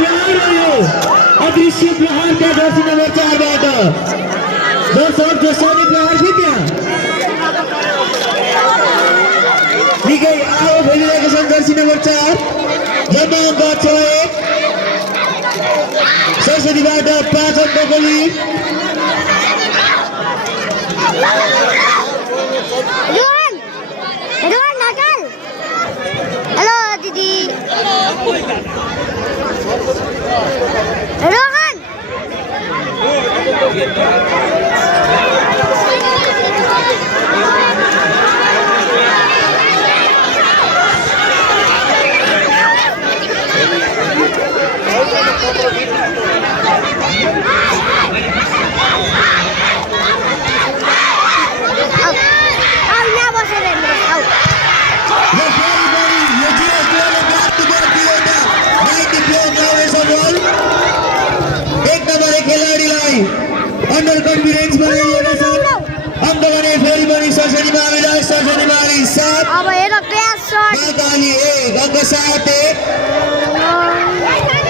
प्रहार हो यो अदृश्य प्रहार क्या जर्सी नंबर 4 बाट दर्शक जसले प्रहार थियो त्यहाँ निकै आओ भइरहेको छ जर्सी नंबर 4 जम्मा अङ्क 6-1 सरस्वतीबाट 5 अङ्कको lead Rohan Nagal. Hello, Didi. Rohan. Under confidence बनाइएगा सर हम तो बने फेरी बनी सरस्वती माविला सरस्वती मावी 7 अब हेर प्यास शॉट माताली 1 अंक 7-1